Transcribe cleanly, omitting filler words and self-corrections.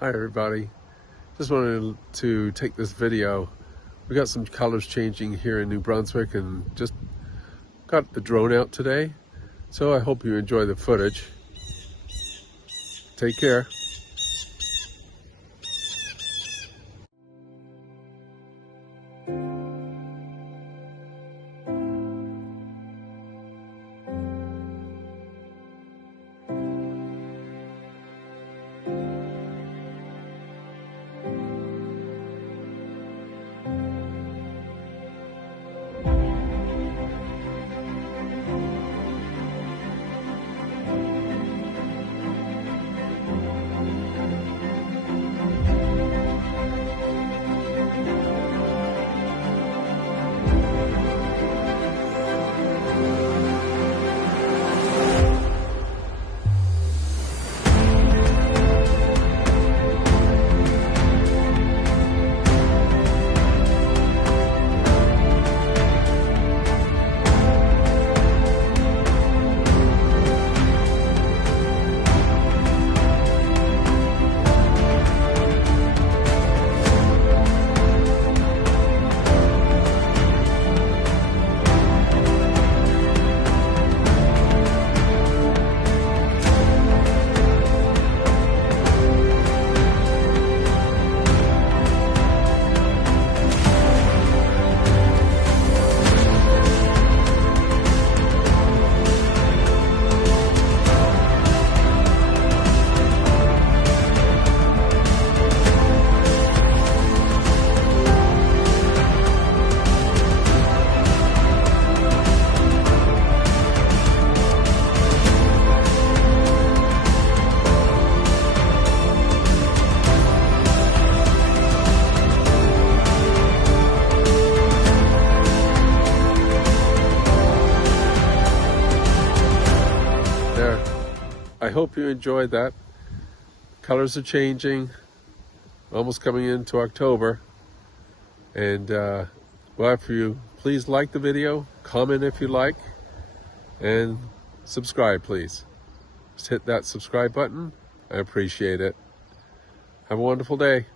Hi everybody, just wanted to take this video. We got some colors changing here in New Brunswick and just got the drone out today. So I hope you enjoy the footage. Take care. I hope you enjoyed that. Colors are changing, almost coming into October. And well, if you please like the video, comment if you like, and subscribe please. Just hit that subscribe button. I appreciate it. Have a wonderful day.